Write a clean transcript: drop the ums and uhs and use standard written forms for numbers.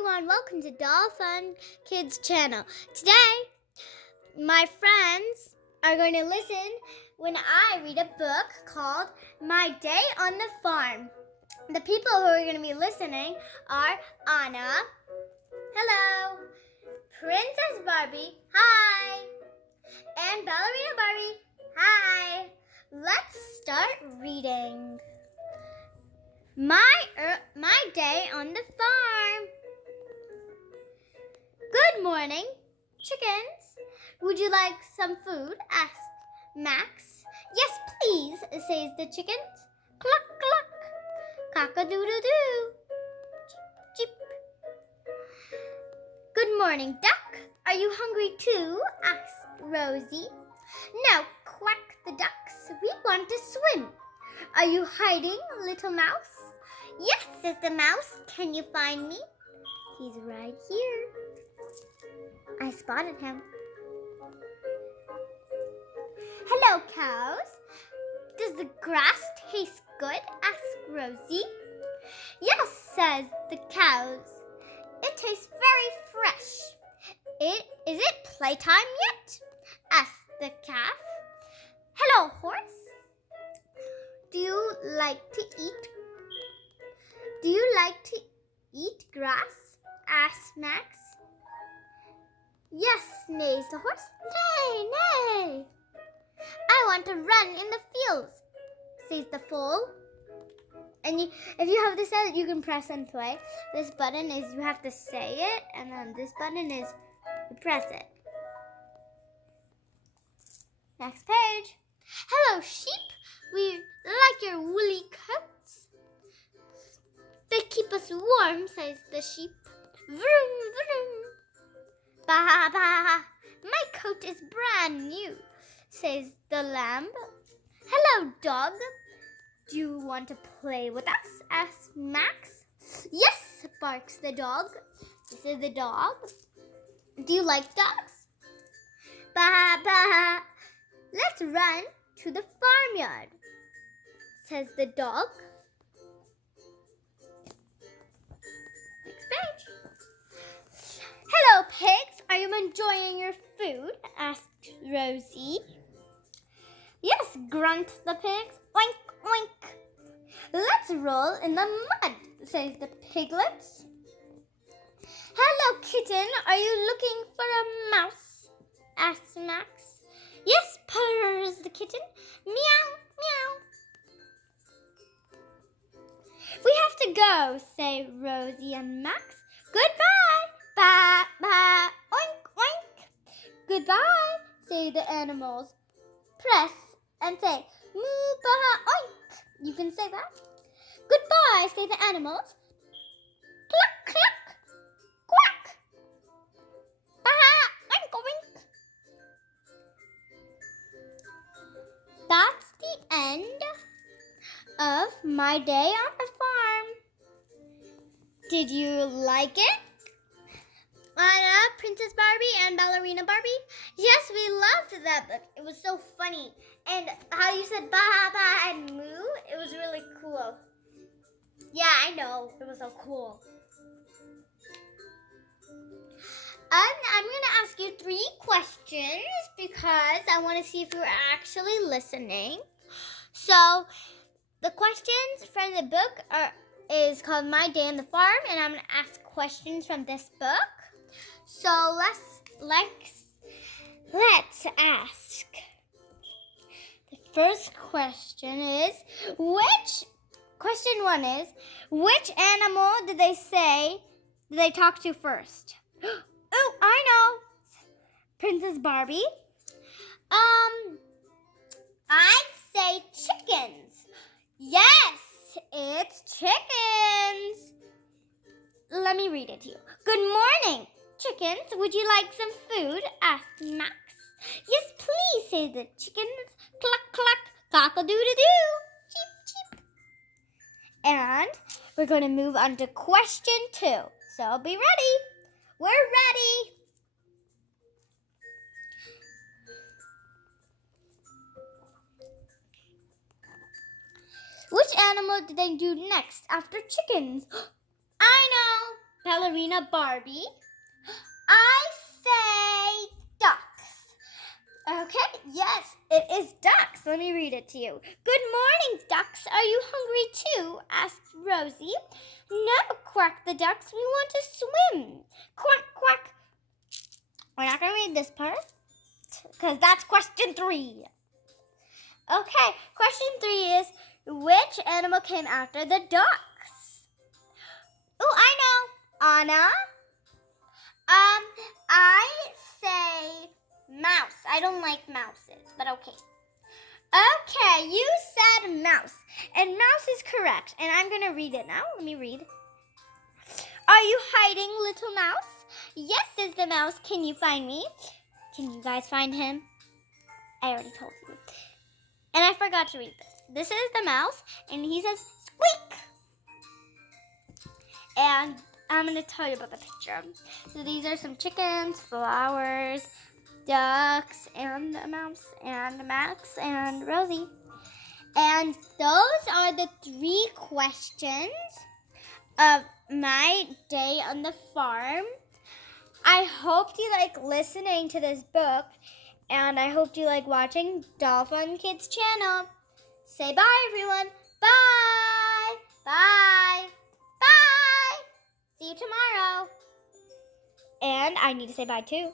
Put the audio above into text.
everyone, welcome to DOLLFUNKIDS channel. Today, my friends are going to listen when I read a book called My Day on the Farm. The people who are going to be listening are Anna, hello, Princess Barbie, hi, and Ballerina Barbie, hi. Let's start reading. My day on the farm. Good morning, chickens. Would you like some food? Asked Max. Yes, please, says the chickens. Cluck, cluck. Cock-a-doodle-doo. Cheep, cheep. Good morning, duck. Are you hungry too? Asked Rosie. No, quack the ducks. We want to swim. Are you hiding, little mouse? Yes, says the mouse. Can you find me? He's right here. I spotted him. Hello, cows. Does the grass taste good? Asked Rosie. Yes, says the cows. It tastes very fresh. Is it playtime yet? Asked the calf. Hello, horse. Do you like to eat grass? Asked Max. Yes, neighs the horse. Nay, nay. I want to run in the fields, says the foal. And if you have this set, you can press and play. This button is you have to say it, and then this button is you press it. Next page. Hello, sheep. We like your woolly coats. They keep us warm, says the sheep. Vroom, vroom. Bah, bah. My coat is brand new, says the lamb. Hello, dog. Do you want to play with us? Asks Max. Yes, barks the dog. This is the dog. Do you like dogs? Bah, bah. Let's run to the farmyard, says the dog. Next page. Hello, pigs. Are you enjoying your food? Asked Rosie. Yes, grunt the pigs. Oink, oink. Let's roll in the mud, says the piglets. Hello, kitten. Are you looking for a mouse? Asked Max. Yes, purrs the kitten. Meow, meow. We have to go, say Rosie and Max. Goodbye. Ba, ba, oink, oink. Goodbye, say the animals. Press and say, moo, ba, oink. You can say that. Goodbye, say the animals. Cluck, cluck, quack. Ba, oink, oink. That's the end of my day on the farm. Did you like it? Anna, Princess Barbie, and Ballerina Barbie? Yes, we loved that book. It was so funny. And how you said ba, ba, and moo, it was really cool. Yeah, I know. It was so cool. I'm going to ask you 3 questions because I want to see if you're actually listening. So, the questions from the book is called My Day on the Farm, and I'm going to ask questions from this book. So, let's ask. The first question is, question 1 is, which animal did they talk to first? Oh, I know. Princess Barbie. I'd say chickens. Yes, it's chickens. Let me read it to you. Good morning, chickens. Would you like some food? Asked Max. Yes, please, say the chickens. Cluck, cluck, cock-a-doodle-doo. Cheep, cheep. And we're going to move on to question 2. So be ready. We're ready. Which animal did they do next after chickens? I know. ballerina Barbie. I say ducks. Okay, yes, it is ducks. Let me read it to you. Good morning, ducks. Are you hungry too? Asked Rosie. No, quacked the ducks. We want to swim. Quack, quack. We're not going to read this part because that's question 3. Okay, question 3 is, which animal came after the ducks? Oh, I know. Anna? I say mouse. I don't like mouses, but okay. Okay, you said mouse, and mouse is correct, and I'm going to read it now. Let me read. Are you hiding, little mouse? Yes, says the mouse. Can you find me? Can you guys find him? I already told you. And I forgot to read this. This is the mouse, and he says, squeak. And I'm going to tell you about the picture. So these are some chickens, flowers, ducks, and a mouse, and Max, and Rosie. And those are the 3 questions of my day on the farm. I hope you like listening to this book, and I hope you like watching DOLLFUNKIDS channel. Say bye, everyone. Bye. Bye. Bye. See you tomorrow. And I need to say bye too.